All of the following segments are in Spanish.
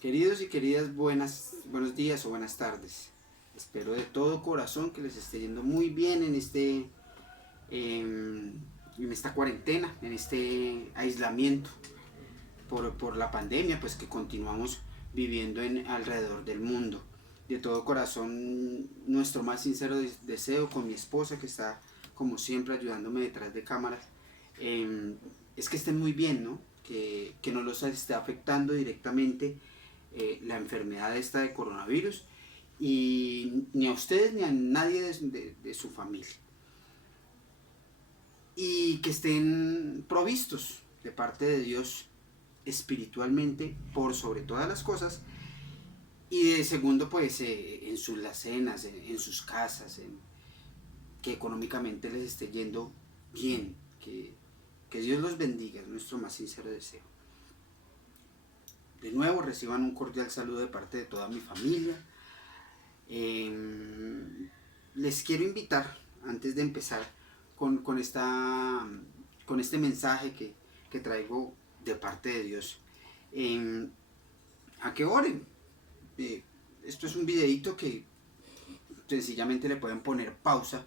Queridos y queridas, buenos días o buenas tardes. Espero de todo corazón que les esté yendo muy bien en esta cuarentena, en este aislamiento por la pandemia, pues que continuamos viviendo alrededor del mundo. De todo corazón, nuestro más sincero deseo con mi esposa, que está como siempre ayudándome detrás de cámaras, es que estén muy bien, ¿no? Que no los esté afectando directamente la enfermedad esta de coronavirus, y ni a ustedes ni a nadie de su familia. Y que estén provistos de parte de Dios espiritualmente por sobre todas las cosas. Y de segundo, pues en sus lacenas, en sus casas, que económicamente les esté yendo bien. Que Dios los bendiga, es nuestro más sincero deseo. De nuevo, reciban un cordial saludo de parte de toda mi familia. Les quiero invitar, antes de empezar con este mensaje que traigo de parte de Dios, a que oren. Esto es un videito que sencillamente le pueden poner pausa.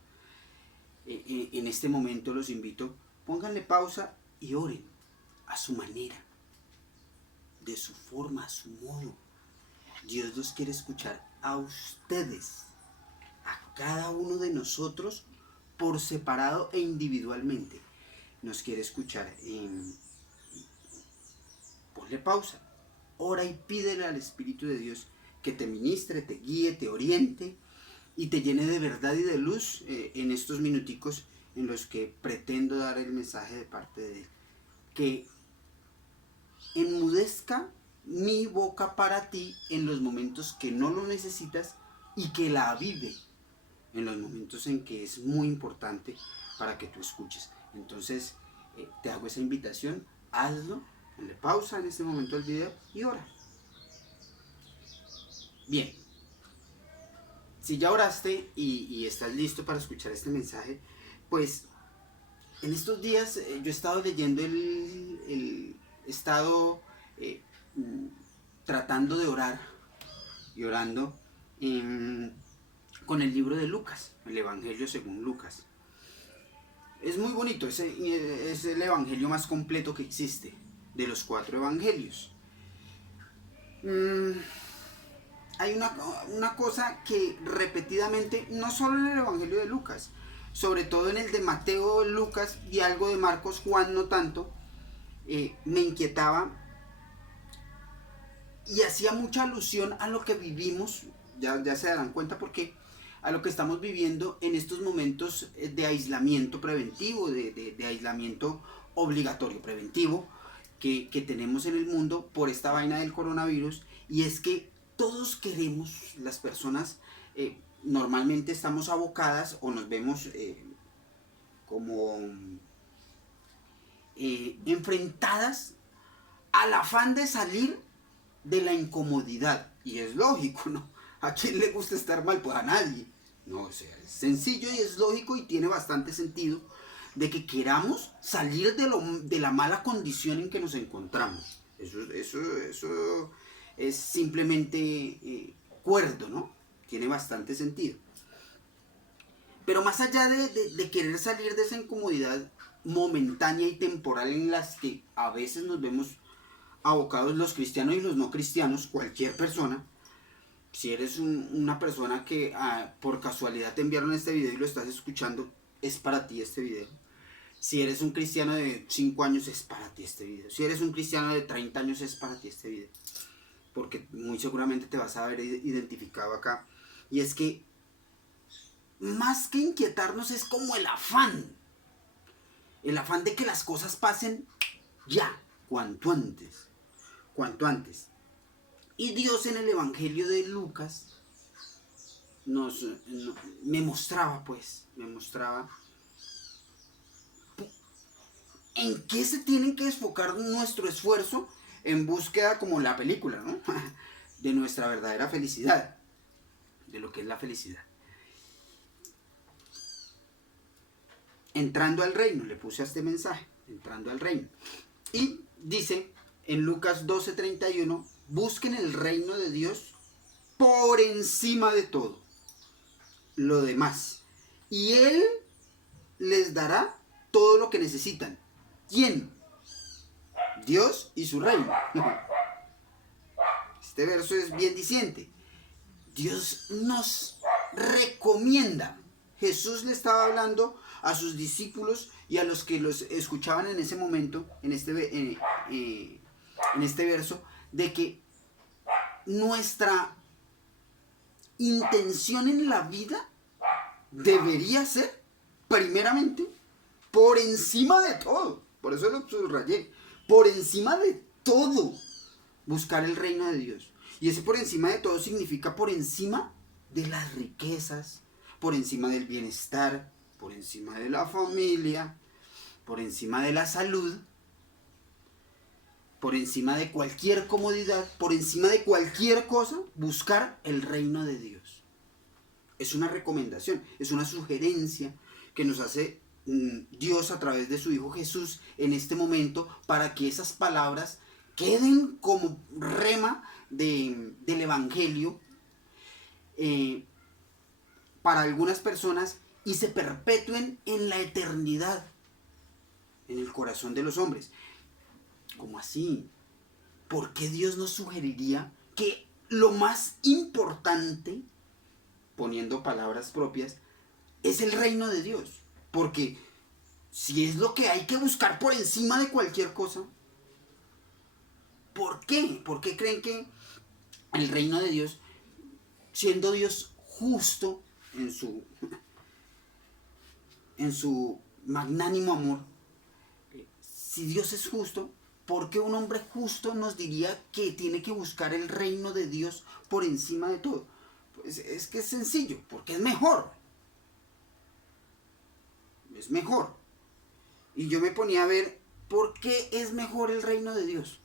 En este momento los invito, pónganle pausa y oren a su manera, de su forma, a su modo. Dios los quiere escuchar a ustedes, a cada uno de nosotros por separado e individualmente. Nos quiere escuchar. Ponle pausa, ora y pídele al Espíritu de Dios que te ministre, te guíe, te oriente y te llene de verdad y de luz en estos minuticos en los que pretendo dar el mensaje de parte de Él. Que enmudezca mi boca para ti en los momentos que no lo necesitas, y que la avive en los momentos en que es muy importante para que tú escuches. Entonces te hago esa invitación, hazlo, ponle pausa en este momento del video y ora. Bien, si ya oraste y estás listo para escuchar este mensaje, pues en estos días yo he estado leyendo he estado eh, tratando de orar y orando con el libro de Lucas, el Evangelio según Lucas. Es muy bonito, es el evangelio más completo que existe, de los 4 evangelios. Hay una cosa que repetidamente, no solo en el evangelio de Lucas, sobre todo en el de Mateo, Lucas y algo de Marcos, Juan no tanto, me inquietaba y hacía mucha alusión a lo que vivimos. Ya se darán cuenta porque a lo que estamos viviendo en estos momentos de aislamiento preventivo, de aislamiento obligatorio preventivo que tenemos en el mundo por esta vaina del coronavirus. Y es que todos queremos, las personas normalmente estamos abocadas o nos vemos como enfrentadas al afán de salir de la incomodidad. Y es lógico, ¿no? ¿A quién le gusta estar mal? Pues a nadie. No, o sea, es sencillo y es lógico y tiene bastante sentido de que queramos salir de la mala condición en que nos encontramos. Eso es simplemente cuerdo, ¿no? Tiene bastante sentido. Pero más allá de querer salir de esa incomodidad momentánea y temporal en las que a veces nos vemos abocados los cristianos y los no cristianos, cualquier persona, si eres una persona que por casualidad te enviaron este video y lo estás escuchando, es para ti este video. Si eres un cristiano de 5 años, es para ti este video. Si eres un cristiano de 30 años, es para ti este video. Porque muy seguramente te vas a ver identificado acá. Y es que más que inquietarnos es como el afán. El afán de que las cosas pasen ya, cuanto antes. Cuanto antes. Y Dios en el Evangelio de Lucas me mostraba en qué se tiene que enfocar nuestro esfuerzo en búsqueda, como la película, ¿no? De nuestra verdadera felicidad, de lo que es la felicidad. Entrando al reino, le puse a este mensaje, entrando al reino. Y dice en Lucas 12:31, busquen el reino de Dios por encima de todo lo demás. Y Él les dará todo lo que necesitan. ¿Quién? Dios y su reino. Este verso es bien diciente. Dios nos recomienda. Jesús le estaba hablando a sus discípulos y a los que los escuchaban en ese momento, en este verso, de que nuestra intención en la vida debería ser, primeramente, por encima de todo. Por eso lo subrayé. Por encima de todo, buscar el reino de Dios. Y ese por encima de todo significa por encima de las riquezas, por encima del bienestar, por encima de la familia, por encima de la salud, por encima de cualquier comodidad, por encima de cualquier cosa, buscar el reino de Dios. Es una recomendación, es una sugerencia que nos hace Dios a través de su Hijo Jesús en este momento, para que esas palabras queden como rema del Evangelio para algunas personas y se perpetúen en la eternidad, en el corazón de los hombres. ¿Cómo así? ¿Por qué Dios nos sugeriría que lo más importante, poniendo palabras propias, es el reino de Dios? Porque si es lo que hay que buscar por encima de cualquier cosa, ¿por qué? ¿Por qué creen que el reino de Dios, siendo Dios justo en su magnánimo amor, si Dios es justo, ¿por qué un hombre justo nos diría que tiene que buscar el reino de Dios por encima de todo? Pues es que es sencillo, porque es mejor. Es mejor. Y yo me ponía a ver por qué es mejor el reino de Dios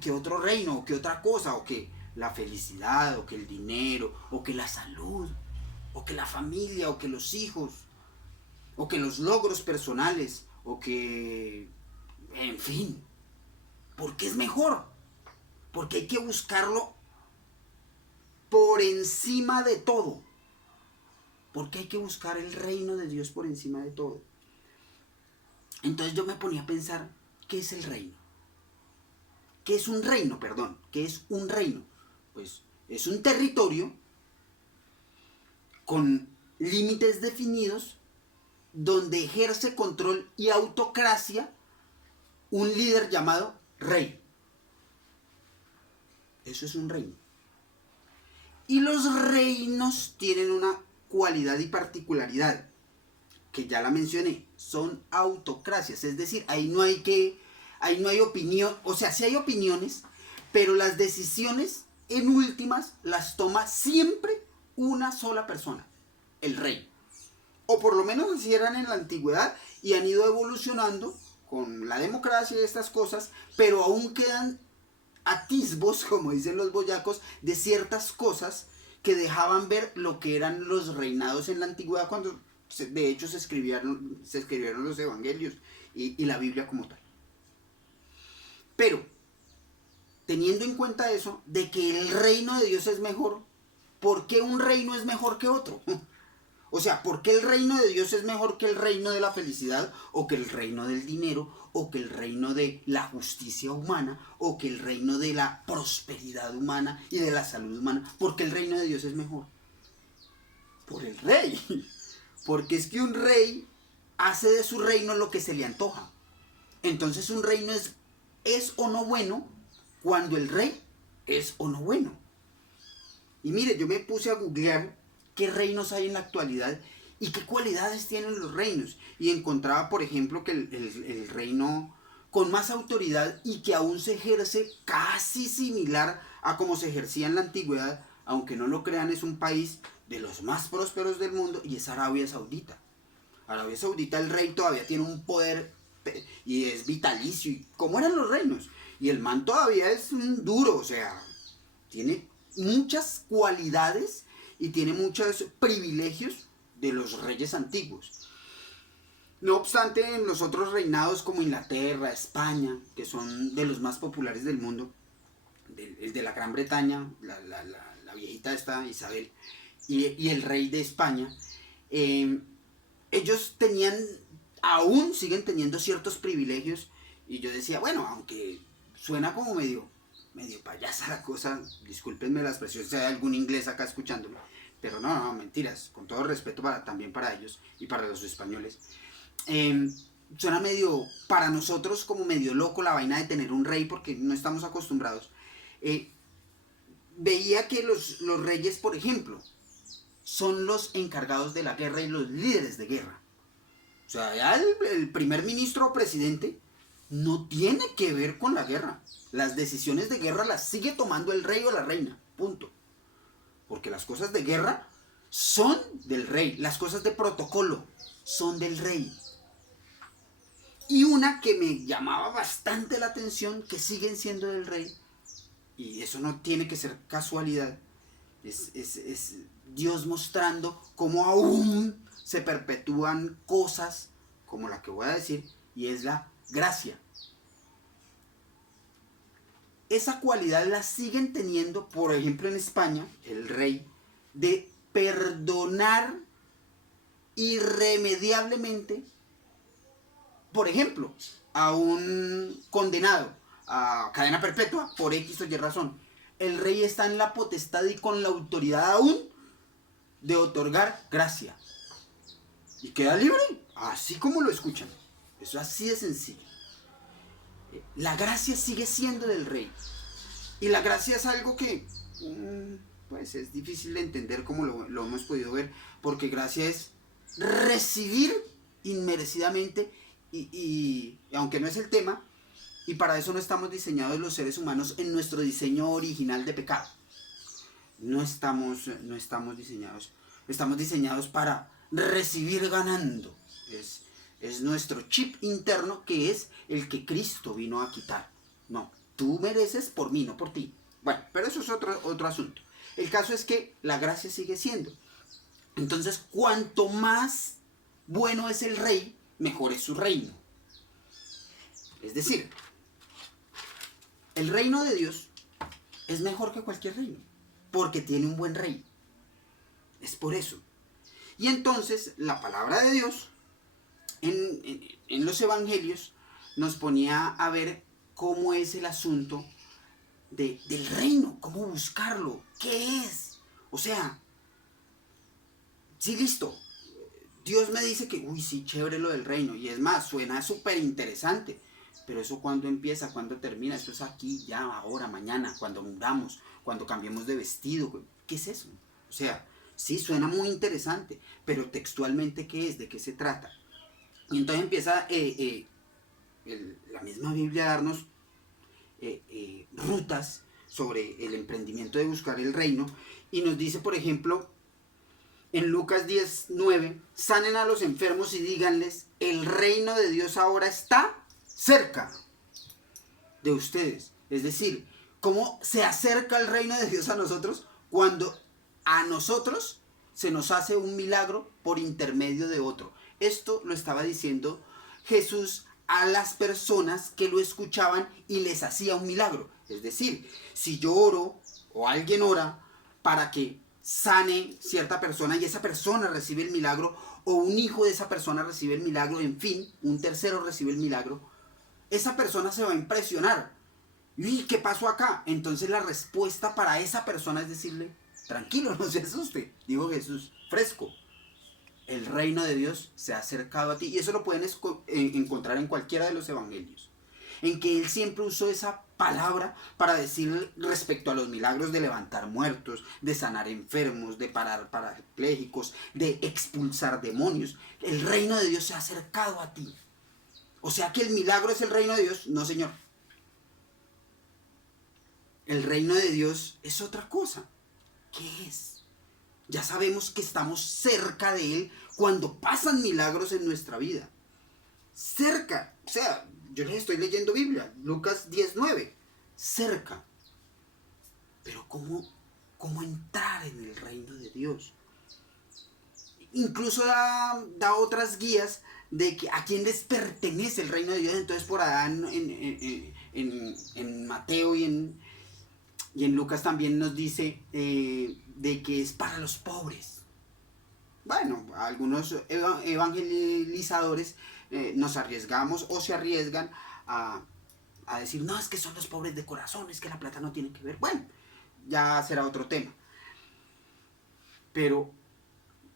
que otro reino, o que otra cosa, o que la felicidad, o que el dinero, o que la salud, o que la familia, o que los hijos, o que los logros personales, o que, en fin, ¿por qué es mejor? Porque hay que buscarlo por encima de todo. Porque hay que buscar el reino de Dios por encima de todo. Entonces yo me ponía a pensar, ¿qué es el reino? ¿Qué es un reino? Perdón, ¿qué es un reino? Pues es un territorio con límites definidos donde ejerce control y autocracia un líder llamado rey. Eso es un reino. Y los reinos tienen una cualidad y particularidad, que ya la mencioné, son autocracias, es decir, ahí no hay opinión, o sea, sí hay opiniones, pero las decisiones en últimas las toma siempre una sola persona, el rey. O por lo menos así eran en la antigüedad y han ido evolucionando con la democracia y estas cosas, pero aún quedan atisbos, como dicen los boyacos, de ciertas cosas que dejaban ver lo que eran los reinados en la antigüedad, cuando de hecho se escribieron los evangelios y la Biblia como tal. Pero, teniendo en cuenta eso, de que el reino de Dios es mejor, ¿por qué un reino es mejor que otro? O sea, ¿por qué el reino de Dios es mejor que el reino de la felicidad, o que el reino del dinero, o que el reino de la justicia humana, o que el reino de la prosperidad humana y de la salud humana? ¿Por qué el reino de Dios es mejor? Por el rey. Porque es que un rey hace de su reino lo que se le antoja. Entonces un reino es o no bueno cuando el rey es o no bueno. Y mire, yo me puse a googlear qué reinos hay en la actualidad y qué cualidades tienen los reinos. Y encontraba, por ejemplo, que el reino con más autoridad y que aún se ejerce casi similar a como se ejercía en la antigüedad, aunque no lo crean, es un país de los más prósperos del mundo, y es Arabia Saudita. Arabia Saudita, el rey todavía tiene un poder y es vitalicio, y como eran los reinos. Y el man todavía es un duro, o sea, tiene muchas cualidades y tiene muchos privilegios de los reyes antiguos. No obstante, en los otros reinados como Inglaterra, España, que son de los más populares del mundo, el de la Gran Bretaña, la viejita esta Isabel, y el rey de España, ellos tenían, aún siguen teniendo ciertos privilegios, y yo decía, bueno, aunque suena como medio payasa la cosa, discúlpenme la expresión si hay algún inglés acá escuchándome, pero no, mentiras, con todo respeto también para ellos y para los españoles. Suena medio, para nosotros como medio loco la vaina de tener un rey porque no estamos acostumbrados. Veía que los reyes, por ejemplo, son los encargados de la guerra y los líderes de guerra. O sea, ya el primer ministro o presidente no tiene que ver con la guerra. Las decisiones de guerra las sigue tomando el rey o la reina, punto. Porque las cosas de guerra son del rey, las cosas de protocolo son del rey. Y una que me llamaba bastante la atención, que siguen siendo del rey, y eso no tiene que ser casualidad, es Dios mostrando cómo aún se perpetúan cosas como la que voy a decir, y es la gracia. Esa cualidad la siguen teniendo, por ejemplo, en España, el rey, de perdonar irremediablemente, por ejemplo, a un condenado a cadena perpetua por X o Y razón. El rey está en la potestad y con la autoridad aún de otorgar gracia. Y queda libre, así como lo escuchan. Eso así de sencillo. La gracia sigue siendo del rey. Y la gracia es algo que pues es difícil de entender como lo hemos podido ver, porque gracia es recibir inmerecidamente y aunque no es el tema, y para eso no estamos diseñados los seres humanos en nuestro diseño original de pecado. No estamos diseñados. Estamos diseñados para recibir ganando. Es nuestro chip interno, que es el que Cristo vino a quitar. No, tú mereces por mí, no por ti. Bueno, pero eso es otro asunto. El caso es que la gracia sigue siendo. Entonces, cuanto más bueno es el rey, mejor es su reino. Es decir, el reino de Dios es mejor que cualquier reino, porque tiene un buen rey. Es por eso. Y entonces, la palabra de Dios en los evangelios nos ponía a ver cómo es el asunto del reino, cómo buscarlo, qué es. O sea, sí, listo. Dios me dice que, uy, sí, chévere lo del reino. Y es más, suena súper interesante. Pero eso cuando empieza, cuando termina, eso es aquí, ya, ahora, mañana, cuando muramos, cuando cambiemos de vestido. ¿Qué es eso? O sea, sí, suena muy interesante. Pero textualmente, ¿qué es? ¿De qué se trata? Y entonces empieza la misma Biblia a darnos rutas sobre el emprendimiento de buscar el reino. Y nos dice, por ejemplo, en Lucas 10:9, sanen a los enfermos y díganles, el reino de Dios ahora está cerca de ustedes. Es decir, ¿cómo se acerca el reino de Dios a nosotros? Cuando a nosotros se nos hace un milagro por intermedio de otro. Esto lo estaba diciendo Jesús a las personas que lo escuchaban y les hacía un milagro. Es decir, si yo oro o alguien ora para que sane cierta persona y esa persona recibe el milagro, o un hijo de esa persona recibe el milagro, en fin, un tercero recibe el milagro, esa persona se va a impresionar. ¿Y qué pasó acá? Entonces la respuesta para esa persona es decirle, tranquilo, no se asuste, dijo Jesús, fresco. El reino de Dios se ha acercado a ti. Y eso lo pueden encontrar en cualquiera de los evangelios. En que Él siempre usó esa palabra para decir respecto a los milagros de levantar muertos, de sanar enfermos, de parar parapléjicos, de expulsar demonios. El reino de Dios se ha acercado a ti. O sea que el milagro es el reino de Dios. No, señor. El reino de Dios es otra cosa. ¿Qué es? Ya sabemos que estamos cerca de Él cuando pasan milagros en nuestra vida. Cerca. O sea, yo les estoy leyendo Biblia. Lucas 10:9. Cerca. Pero ¿cómo entrar en el reino de Dios? Incluso da otras guías de que a quién les pertenece el reino de Dios. Entonces por allá en Mateo y Y en Lucas también nos dice de que es para los pobres. Bueno, algunos evangelizadores nos arriesgamos o se arriesgan a decir, no, es que son los pobres de corazón, es que la plata no tiene que ver. Bueno, ya será otro tema. Pero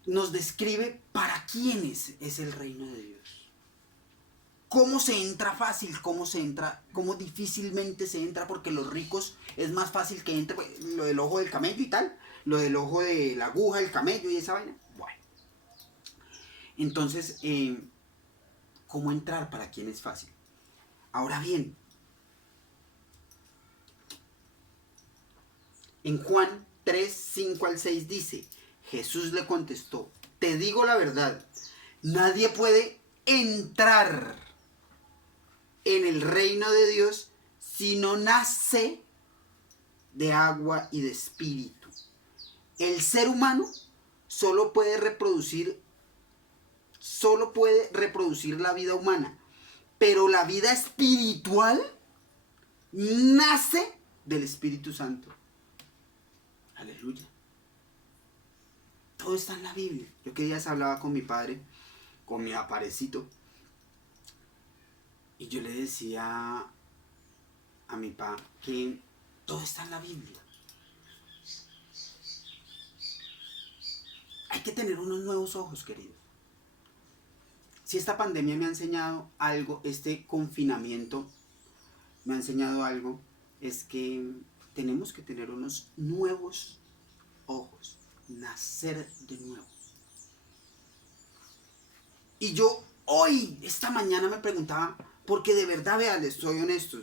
nos describe para quiénes es el reino de Dios. ¿Cómo se entra fácil? ¿Cómo difícilmente se entra? Porque los ricos es más fácil que entre, pues, lo del ojo del camello y tal, lo del ojo de la aguja del camello y esa vaina. Bueno, entonces, ¿cómo entrar para quién es fácil? Ahora bien, en Juan 3, 5 al 6 dice, Jesús le contestó, te digo la verdad, nadie puede entrar en el reino de Dios si no nace de agua y de espíritu. El ser humano solo puede reproducir la vida humana, pero la vida espiritual nace del Espíritu Santo. Aleluya. Todo está en la Biblia. Yo que días hablaba con mi padre, con mi aparecito, y yo le decía a mi papá que todo está en la Biblia. Hay que tener unos nuevos ojos, queridos. Si esta pandemia me ha enseñado algo, este confinamiento me ha enseñado algo, es que tenemos que tener unos nuevos ojos, nacer de nuevo. Y yo hoy, esta mañana me preguntaba, porque de verdad, vean, estoy honesto,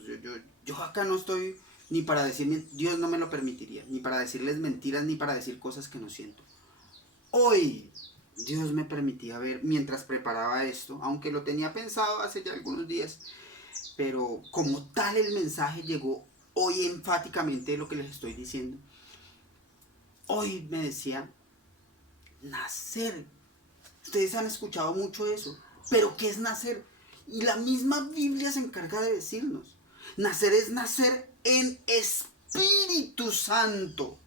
yo acá no estoy ni para decirme, Dios no me lo permitiría, ni para decirles mentiras, ni para decir cosas que no siento. Hoy Dios me permitía ver, mientras preparaba esto, aunque lo tenía pensado hace ya algunos días, pero como tal el mensaje llegó hoy enfáticamente lo que les estoy diciendo. Hoy me decía, nacer. Ustedes han escuchado mucho eso, pero ¿qué es nacer? Y la misma Biblia se encarga de decirnos. Nacer es nacer en Espíritu Santo.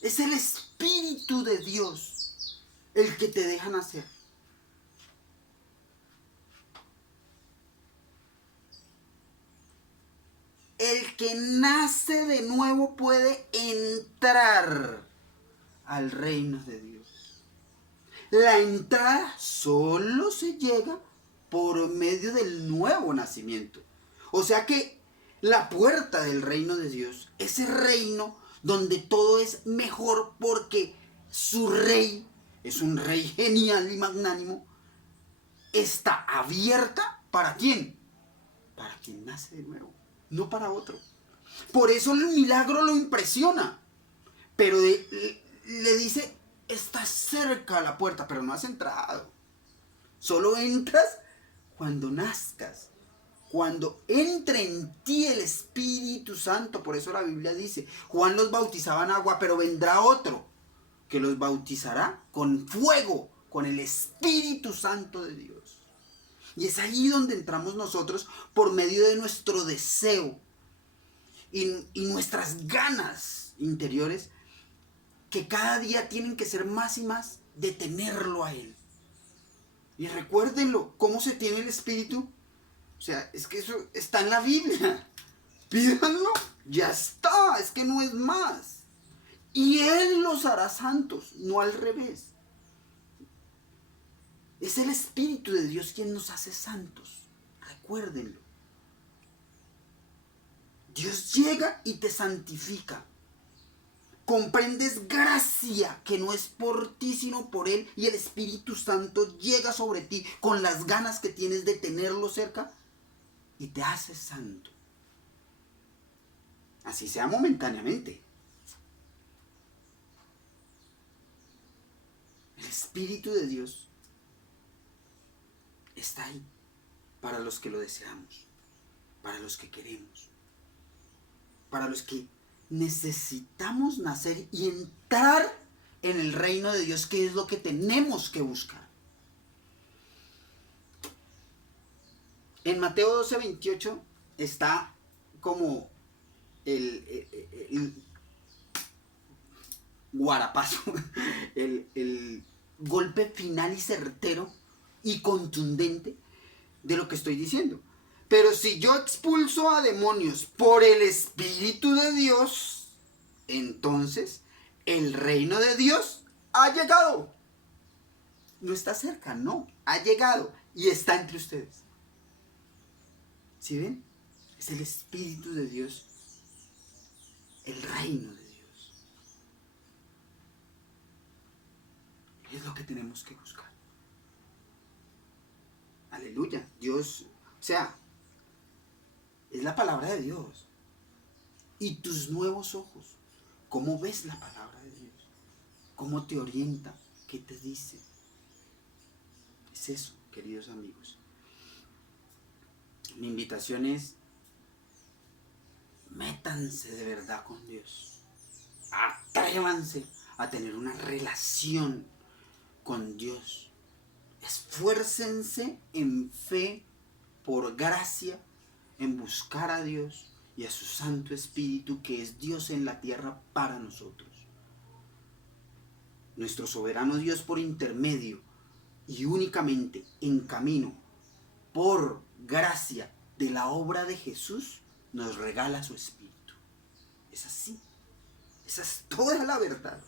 Es el Espíritu de Dios el que te deja nacer. El que nace de nuevo puede entrar al reino de Dios. La entrada solo se llega por medio del nuevo nacimiento. O sea que la puerta del reino de Dios, ese reino donde todo es mejor porque su rey es un rey genial y magnánimo, está abierta ¿para quién? Para quien nace de nuevo, no para otro. Por eso el milagro lo impresiona, pero le dice, estás cerca a la puerta, pero no has entrado. Solo entras cuando nazcas, cuando entre en ti el Espíritu Santo. Por eso la Biblia dice, Juan los bautizaba en agua, pero vendrá otro que los bautizará con fuego, con el Espíritu Santo de Dios. Y es ahí donde entramos nosotros por medio de nuestro deseo y nuestras ganas interiores, que cada día tienen que ser más y más de tenerlo a Él. Y recuérdenlo, ¿cómo se tiene el Espíritu? O sea, es que eso está en la Biblia. Pídanlo, ya está, es que no es más. Y Él los hará santos, no al revés. Es el Espíritu de Dios quien nos hace santos. Recuérdenlo. Dios llega y te santifica. Comprendes gracia que no es por ti sino por Él, y el Espíritu Santo llega sobre ti con las ganas que tienes de tenerlo cerca y te hace santo. Así sea momentáneamente. El Espíritu de Dios está ahí para los que lo deseamos, para los que queremos, para los que necesitamos nacer y entrar en el reino de Dios, que es lo que tenemos que buscar. En Mateo 12:28 está como el guarapazo, el golpe final y certero y contundente de lo que estoy diciendo. Pero si yo expulso a demonios por el Espíritu de Dios, entonces el reino de Dios ha llegado. No está cerca, no, ha llegado y está entre ustedes. ¿Sí ven? Es el Espíritu de Dios, el reino de Dios. Es lo que tenemos que buscar. Aleluya. Dios, o sea, es la palabra de Dios. Y tus nuevos ojos, ¿cómo ves la palabra de Dios? ¿Cómo te orienta? ¿Qué te dice? Es eso, queridos amigos. Mi invitación es, métanse de verdad con Dios. Atrévanse a tener una relación con Dios. Esfuércense en fe, por gracia, en buscar a Dios y a su Santo Espíritu, que es Dios en la tierra para nosotros. Nuestro soberano Dios, por intermedio y únicamente en camino, por gracia de la obra de Jesús, nos regala su Espíritu. Es así. Esa es toda la verdad.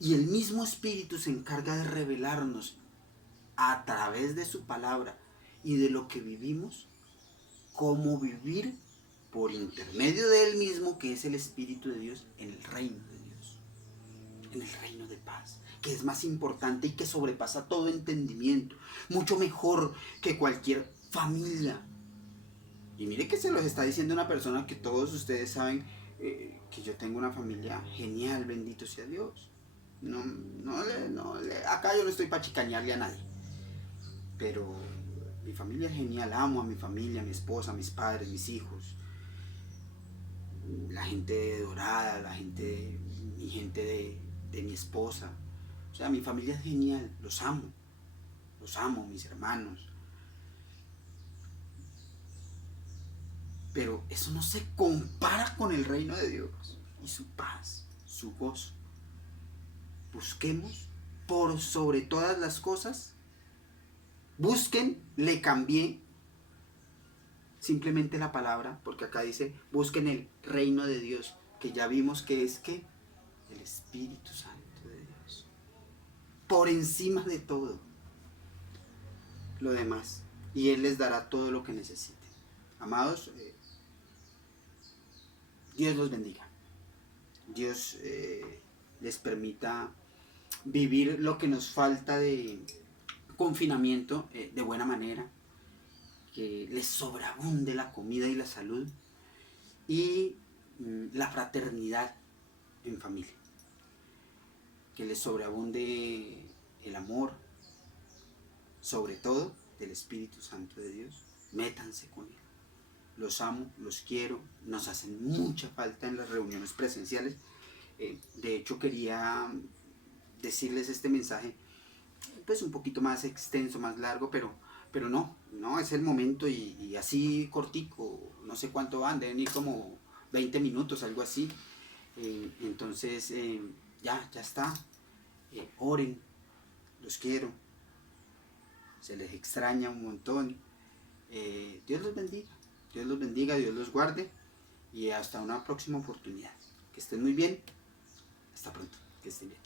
Y el mismo Espíritu se encarga de revelarnos a través de su palabra y de lo que vivimos, cómo vivir por intermedio de él mismo, que es el Espíritu de Dios, en el reino de Dios, en el reino de paz, que es más importante y que sobrepasa todo entendimiento, mucho mejor que cualquier familia. Y mire que se los está diciendo una persona que todos ustedes saben que yo tengo una familia genial, bendito sea Dios. Acá yo no estoy para chicanearle a nadie, pero mi familia es genial, amo a mi familia, a mi esposa, a mis padres, mis hijos, la gente dorada, mi gente de mi esposa. O sea, mi familia es genial, los amo, mis hermanos. Pero eso no se compara con el reino de Dios y su paz, su gozo. Busquemos por sobre todas las cosas. Busquen, le cambié simplemente la palabra, porque acá dice, busquen el reino de Dios, que ya vimos que es ¿qué? El Espíritu Santo de Dios. Por encima de todo lo demás. Y Él les dará todo lo que necesiten. Amados, Dios los bendiga. Dios les permita vivir lo que nos falta de confinamiento de buena manera, que les sobreabunde la comida y la salud y la fraternidad en familia, que les sobreabunde el amor, sobre todo del Espíritu Santo de Dios. Métanse con Él. Los amo, los quiero, nos hacen mucha falta en las reuniones presenciales. De hecho, quería decirles este mensaje pues un poquito más extenso, más largo, pero no es el momento y así cortico, no sé cuánto van, deben ir como 20 minutos, algo así. Entonces ya está. Oren, los quiero, se les extraña un montón. Dios los bendiga, Dios los guarde y hasta una próxima oportunidad. Que estén muy bien, hasta pronto, que estén bien.